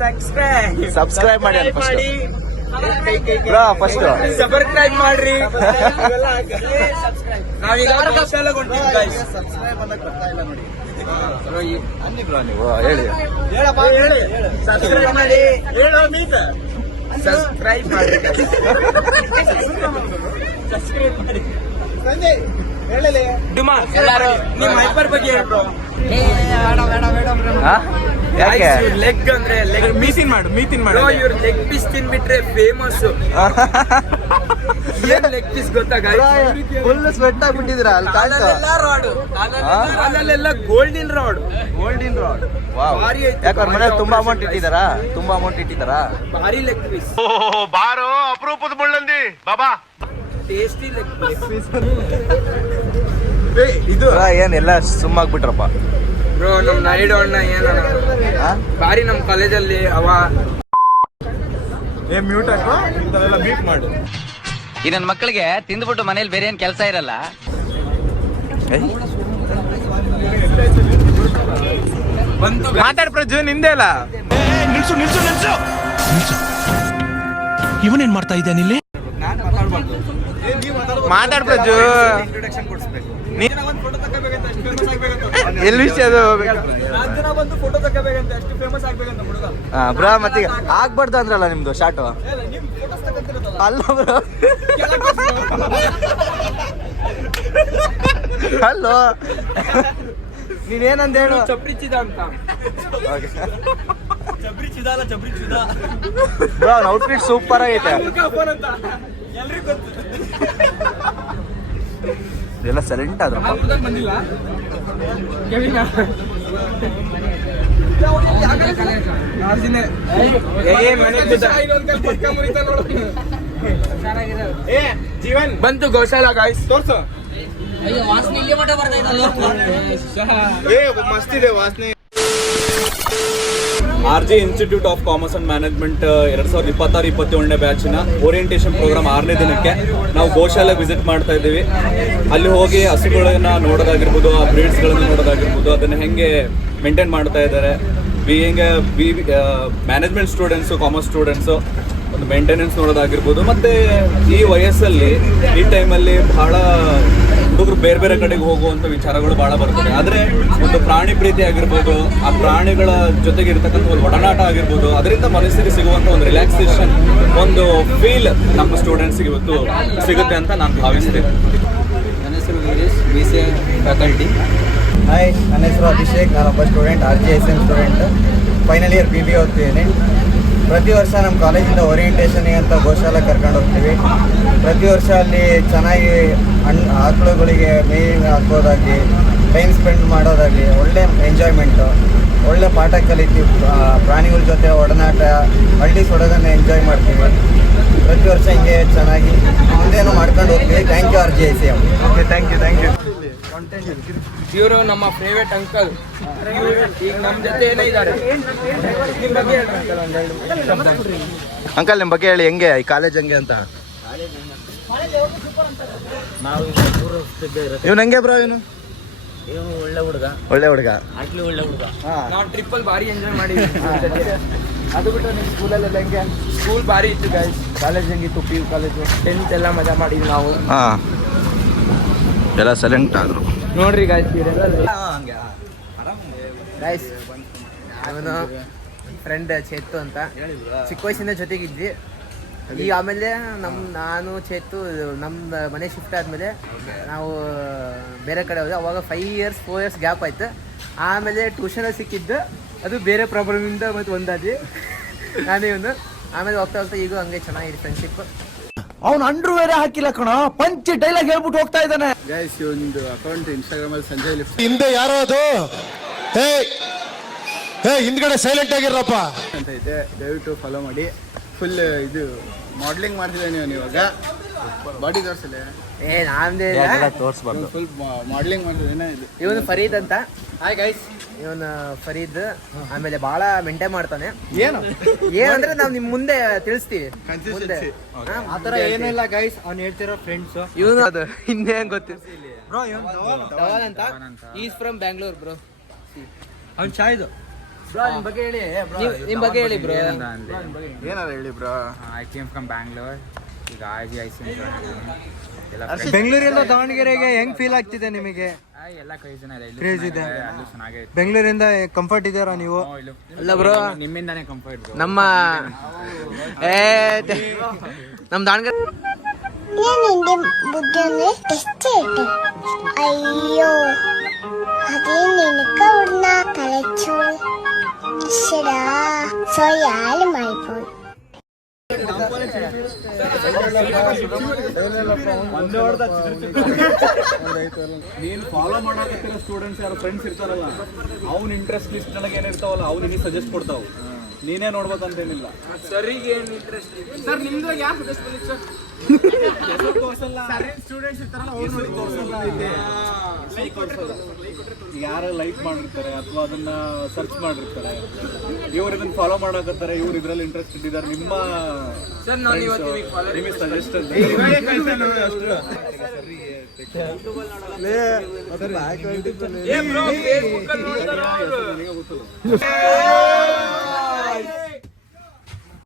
Subscribe ಮಾಡಿ first subscribe ಮಾಡ್ರಿ. ನಾವೀಗ ಸಬ್ಸ್ಕ್ರೈಬ್ ಅನ್ನಕ್ ಬರ್ತಾ ಇಲ್ಲ ನೋಡಿ. ನೀವು ಹೇಳಿ ಸಬ್ಸ್ಕ್ರೈಬ್ ಮಾಡಿ. ಸಬ್ಸ್ಕ್ರೈಬ್ ಮಾಡಿ. ಎಲ್ಲಾರು ನಿಮ್ ಹೈಪರ್ ಬಗ್ಗೆ ಹೇಳ್ಬೋ. ಯಾಕೆ ಲೆಗ್ ಅಂದ್ರೆ ಲೆಗ್ ಮೀಟಿನ್ ಮಾಡು ಇವ್ರ ಲೆಗ್ ಪೀಸ್ ತಿನ್ಬಿಟ್ರೆ ಫೇಮಸ್. ಏನ್ ಲೆಗ್ ಪೀಸ್ ಗೊತ್ತಾ ಫುಲ್ ಸ್ವೆಟ್ ಆಗ್ಬಿಟ್ಟಿದ್ರ ಅಲ್ಲಿ ಅಲ್ಲೆಲ್ಲ ಗೋಲ್ಡನ್ ರಾಡ್. ಭಾರಿ ಐತೆ. ಯಾಕೆ ಅವ್ರ ಮನೆ ತುಂಬಾ ಅಮೌಂಟ್ ಇಟ್ಟಿದಾರಾ ಭಾರಿ ಲೆಗ್ ಪೀಸ್. ಬಾರೋ ಅಪರೂಪದ ಮುಳ್ಳಂದಿ ಬಾಬಾ. Tasty leg piece. ಇದು ಏನ್ ಎಲ್ಲ ಸುಮ್ಮಾಗ್ಬಿಟ್ರಪ್ಪ ಬ್ರೋ. ನಮ್ ನಾಯ್ಡು ಅಣ್ಣ ಏನ ಬಾರಿ ನಮ್ ಕಾಲೇಜಲ್ಲಿ ಅವ ಮ್ಯೂಟ್ ಹಾಕೋ ಇಂಥವೆಲ್ಲ ಬೀಟ್ ಮಾಡು. ಈ ನನ್ನ ಮಕ್ಕಳಿಗೆ ತಿಂದ್ಬಿಟ್ಟು ಮನೇಲಿ ಬೇರೆ ಏನ್ ಕೆಲಸ ಇರಲ್ಲ. ಮಾತಾಡ್ ಪ್ರಜ್ವಲ್ ನಿಂದೆ ಅಲ್ಲ. ನಿಲ್ಸು ಇವನೇನ್ ಮಾಡ್ತಾ ಇದ್ದಾನೆ ಇಲ್ಲಿ? ಮಾತಾಡ್ ಪ್ರಜ್ವಲ್. ಇಂಟ್ರೊಡಕ್ಷನ್ ಕೊಡಿಸ್ಬೇಕು. ಎಲ್ಲಿ ವಿಷಯ ಅದು ಬಂದು ಫೋಟೋ ತಗೋಬೇಕಂತ ಅಷ್ಟು ಫೇಮಸ್ ಆಗ್ಬೇಕಂತ ಹುಡುಗ. ಬ್ರಾ ಮತ್ತೆ ಆಗ್ಬಾರ್ದು ಅಂದ್ರಲ್ಲ ನಿಮ್ದು ಶಾರ್ಟ್ ಅಲ್ಲ ಬ್ರೋ. ಹಲೋ ನೀನೇನಂದ ಹೇಳು. ಚಪ್ರಿ ಚಿದ ಅಂತ. ಚಪ್ರಿ ಚಿದ ಅಲ್ಲ, chapri Chida. Bro outfit super ಆಗೈತೆ. ಎಲ್ರಿಗೂ ಗೊತ್ತು. ಎಲ್ಲ ಸೈಲೆಂಟ್ ಆದ್ರ ಬಂದಿಲ್ಲ. ಜೀವನ್ ಬಂತು ಗೋಶಾಲಾ ಗಾಯ್ಸ್ ತೋರ್ಸು. ಮಸ್ತ್ ಇದೆ ವಾಸನೆ. RJ institute of commerce and management 2026-27ನೇ ಬ್ಯಾಚಿನ ಓರಿಯೆಂಟೇಷನ್ ಪ್ರೋಗ್ರಾಮ್ 6ನೇ ದಿನಕ್ಕೆ ನಾವು ಗೋಶಾಲೆ ವಿಸಿಟ್ ಮಾಡ್ತಾ ಇದ್ದೀವಿ. ಅಲ್ಲಿ ಹೋಗಿ ಹಸುಗಳನ್ನ ನೋಡೋದಾಗಿರ್ಬೋದು, ಆ ಬ್ರೀಡ್ಸ್ಗಳನ್ನ ನೋಡೋದಾಗಿರ್ಬೋದು, ಅದನ್ನ ಹೆಂಗೆ ಮೇಂಟೈನ್ ಮಾಡ್ತಾ ಇದ್ದಾರೆ, ಮ್ಯಾನೇಜ್ಮೆಂಟ್ ಸ್ಟೂಡೆಂಟ್ಸು, ಕಾಮರ್ಸ್ ಸ್ಟೂಡೆಂಟ್ಸು ಒಂದು ಮೇಂಟೆನೆನ್ಸ್ ನೋಡೋದಾಗಿರ್ಬೋದು. ಮತ್ತು ಈ ವಯಸ್ಸಲ್ಲಿ ಈ ಟೈಮಲ್ಲಿ ಬಹಳ ಹುಡುಗರು ಬೇರೆ ಬೇರೆ ಕಡೆಗೆ ಹೋಗುವಂಥ ವಿಚಾರಗಳು ಭಾಳ ಬರ್ತದೆ. ಆದರೆ ಒಂದು ಪ್ರಾಣಿ ಪ್ರೀತಿ ಆಗಿರ್ಬೋದು, ಆ ಪ್ರಾಣಿಗಳ ಜೊತೆಗೆ ಇರ್ತಕ್ಕಂಥ ಒಂದು ಒಡನಾಟ ಆಗಿರ್ಬೋದು, ಅದರಿಂದ ಮನಸ್ಸಿಗೆ ಸಿಗುವಂಥ ಒಂದು ರಿಲ್ಯಾಕ್ಸೇಷನ್, ಒಂದು ಫೀಲ್ ನಮ್ಮ ಸ್ಟೂಡೆಂಟ್ಸಿಗೆ ಇವತ್ತು ಸಿಗುತ್ತೆ ಅಂತ ನಾನು ಭಾವಿಸ್ತೀನಿ. ನನ್ನ ಹೆಸರು ವೀರೇಶ್, BCA ಫ್ಯಾಕಲ್ಟಿ. ಹಾಯ್, ನನ್ನ ಹೆಸರು ಅಭಿಷೇಕ್, ನಾನೊಬ್ಬ student, RJSM student, final year BBA ಓದ್ತಿದ್ದೀನಿ. ಪ್ರತಿ ವರ್ಷ ನಮ್ಮ ಕಾಲೇಜಿಂದ ಓರಿಯೆಂಟೇಷನ್ಗೆ ಅಂತ ಗೋಶಾಲೆ ಕರ್ಕೊಂಡು ಹೋಗ್ತೀವಿ. ಪ್ರತಿ ವರ್ಷ ಅಲ್ಲಿ ಚೆನ್ನಾಗಿ ಆಕಳುಗಳಿಗೆ ಮೇವಿಂಗ್ ಹಾಕೋದಾಗಲಿ, ಟೈಮ್ ಸ್ಪೆಂಡ್ ಮಾಡೋದಾಗಲಿ, ಒಳ್ಳೆ ಎಂಜಾಯ್ಮೆಂಟು, ಒಳ್ಳೆ ಪಾಠ ಕಲಿತೀವಿ. ಪ್ರಾಣಿಗಳ ಜೊತೆ ಒಡನಾಟ, ಹಳ್ಳಿ ಸೊಡಗನ್ನು ಎಂಜಾಯ್ ಮಾಡ್ತೀವಿ. ಪ್ರತಿ ವರ್ಷ ಹಿಂಗೆ ಚೆನ್ನಾಗಿ ಮುಂದೇನು ಮಾಡ್ಕೊಂಡು ಹೋಗ್ತೀವಿ. Thank you RJSM. Okay, thank you. ಇವರು ನಮ್ಮ ಫೇವ್ರೇಟ್ ಅಂಕಲ್. ಈಗ ನಮ್ಮ ಜೊತೆ ಏನೇ ಇದ್ದಾರೆ. ನಿಮ್ಮ ಬಗ್ಗೆ ಹೇಳಿ ಅಂಕಲ್, ನಿಮ್ಮ ಬಗ್ಗೆ ಹೇಳಿ, ಹೆಂಗೆ ಈ ಕಾಲೇಜ್ ಹೆಂಗೆ ಅಂತ. ಇವ್ನು ಹೆಂಗೆ ಬ್ರೋ? ಇವನು ಒಳ್ಳೆ ಹುಡುಗ. ನಾವು ಟ್ರಿಪ್ಪಲ್ಲಿ ಭಾರಿ ಎಂಜಾಯ್ ಮಾಡಿದ್ವಿ. ಅದು ಬಿಟ್ಟು ನಿಮ್ಮ ಸ್ಕೂಲಲ್ಲೆಲ್ಲ ಹೆಂಗೆ? ಸ್ಕೂಲ್ ಭಾರಿ ಇತ್ತು ಗೈಸ್. ಕಾಲೇಜ್ ಹೆಂಗಿತ್ತು? PU ಕಾಲೇಜು 10th ಎಲ್ಲ ಮಜಾ ಮಾಡಿದ್ವಿ ನಾವು. ಎಲ್ಲ ಸೈಲೆಂಟ್ ಆದ್ರು ನೋಡ್ರಿ ಗಾಯ್ಸ್. ಅವನು ಫ್ರೆಂಡ್ ಚೇತು ಅಂತ, ಚಿಕ್ಕ ವಯಸ್ಸಿಂದ ಜೊತೆಗಿದ್ವಿ. ಈಗ ಆಮೇಲೆ ನಾನು ಚೇತು ನಮ್ಮ ಮನೆ ಶಿಫ್ಟ್ ಆದಮೇಲೆ ನಾವು ಬೇರೆ ಕಡೆ ಹೋದ್ವಿ. ಅವಾಗ 4 ಇಯರ್ಸ್ ಗ್ಯಾಪ್ ಆಯ್ತು. ಆಮೇಲೆ ಟ್ಯೂಷನಲ್ಲಿ ಸಿಕ್ಕಿದ್ದು, ಅದು ಬೇರೆ ಪ್ರಾಬ್ಲಮಿಂದ ಮತ್ತು ಒಂದಾದ್ವಿ ನಾನೇ ಇವನು. ಆಮೇಲೆ ಹೋಗ್ತಾ ಈಗ ಹಂಗೆ ಚೆನ್ನಾಗಿದೆ ಫ್ರೆಂಡ್ಶಿಪ್. ಅವ್ನು ಅಂಡ್ರು ಬೇರೆ ಹಾಕಿಲ್ಲ ಕಣ, ಪಂಚ್ ಡೈಲಾಗ್ ಹೇಳ್ಬಿಟ್ಟು ಹೋಗ್ತಾ ಇದ್ದಾನೆ. ಗೈಸ್, ಒಂದು ಅಕೌಂಟ್ ಇನ್ಸ್ಟಾಗ್ರಾಮ್ ಅಲ್ಲಿ ಸಂಜಯ್ ಲಿಫ್ಟ್ ಹಿಂದೆ ಯಾರೋ ಅದು ಹಿಂದ್ಗಡೆ ಸೈಲೆಂಟ್ ಆಗಿರಪ್ಪ ಅಂತ ಇದೆ, ದಯವಿಟ್ಟು ಫಾಲೋ ಮಾಡಿ. ಫುಲ್ ಇದು ಮಾಡ್ಲಿಂಗ್ ಮಾಡ್ತಿದ್ದಾನೆ ನೀವು ಇವಾಗ. ಬಾಡಿ ತೋರಿಸಲ್ಲ, ತೋರಿಸ್ಬಾರ್ದು. ಫುಲ್ ಮಾಡ್ಲಿಂಗ್ ಮಾಡ್ತಿದ್ದಾನೆ. ಇವನು ಫರೀದ್ ಅಂತ. ಹಾಯ್ ಗೈಸ್, ಇವನು ಫರೀದ್. ಆಮೇಲೆ ಬಹಳ ಮೆಂಟೈನ್ ಮಾಡ್ತಾನೆ. ಏನಂದ್ರೆ ನಾವು ನಿಮ್ ಮುಂದೆ ತಿಳಿಸ್ತೀವಿ. ಆತರ ಏನಿಲ್ಲ ಗೈಸ್, ಅವ್ನು ಹೇಳ್ತಿರೋ ಫ್ರೆಂಡ್ಸ್. ಇವನು ಅದು ಹಿಂದೆ ಗೊತ್ತಿಲ್ಲ. ಧವನ್ ಅಂತ. Is from Bangalore bro. ಅವ್ನು ಚಾಯ್ದು ನಿಮ್ ಬಗ್ಗೆ ಹೇಳಿ ನಿಮ್ ಬಗ್ಗೆ ಹೇಳಿ ಬ್ರೋ. ಏನಾರ ಹೇಳಿ bro. I came from Bangalore. ಈಗ IGIC ಬೆಂಗಳೂರಿಂದ ದಾವಣಗೆರೆಗೆ ಹೆಂಗ್ ಫೀಲ್ ಆಗ್ತಿದೆ ನಿಮಗೆ? ಎಲ್ಲ ಕ್ರೇಜ್ ಇದೆ. ಅಲ್ಲೂ ಚೆನ್ನಾಗಿದೆ. ಬೆಂಗಳೂರಿಂದ ಕಂಫರ್ಟ್ ಇದೆಯಾ ನೀವು? ಅಲ್ಲ ಬ್ರೋ, ನಿಮ್ಮಿಂದಾನೇ ಕಂಫರ್ಟ್. ನಮ್ಮ ನಮ್ಮ ದಾವಣಗೆರೆ ನಿಂದೆ ಬುದ್ಧಿಯಲ್ಲಿ ಟೆಸ್ಟ್ ಅಯ್ಯೋ ಅದೇ ನಿನಕ ಉನ್ನ ಕಲೆಚು ಶರಾ ಸೋಯಾಲ್ ಮೈಪೋನ್ ನೀನು ಫಾಲೋ ಮಾಡಕತ್ತಿರೋ ಸ್ಟೂಡೆಂಟ್ಸ್ ಯಾರು ಫ್ರೆಂಡ್ಸ್ ಇರ್ತಾರಲ್ಲ, ಅವ್ನ ಇಂಟ್ರೆಸ್ಟ್ ಲಿಸ್ಟ್ ನನಗೆ ಏನಿರ್ತಾವಲ್ಲ ಅವು ನಿನಗೆ ಸಜೆಸ್ಟ್ ಕೊಡ್ತಾವು. ನೀನೇ ನೋಡ್ಬೇಕಂತೇನಿಲ್ಲ. ಸರಿಗೆ ಏನು ಇಂಟ್ರೆಸ್ಟ್ ಸರ್? ನಿಮ್ದು ಯಾರು ಸಜೆಸ್ಟ್ ಮಾಡಿದ್ರು ಸರ್? ಯಾರು ಲೈಕ್ ಮಾಡಿರ್ತಾರೆ ಅಥವಾ ಅದನ್ನ ಸರ್ಚ್ ಮಾಡಿರ್ತಾರೆ, ಇವ್ರು ಇದನ್ನ ಫಾಲೋ ಮಾಡಕತ್ತಾರೆ, ಇವ್ರು ಇದ್ರಲ್ಲಿ ಇಂಟ್ರೆಸ್ಟ್ ಇದ್ದಾರೆ, ನಿಮ್ಮ ಸರ್ ನಾನು ಇವತ್ತು ನಿಮಗೆ ಸಜೆಸ್ಟ್ ಅಂತ ಫೇಸ್ಬುಕ್ ಅಲ್ಲಿ ನೋಡ್ತಾರ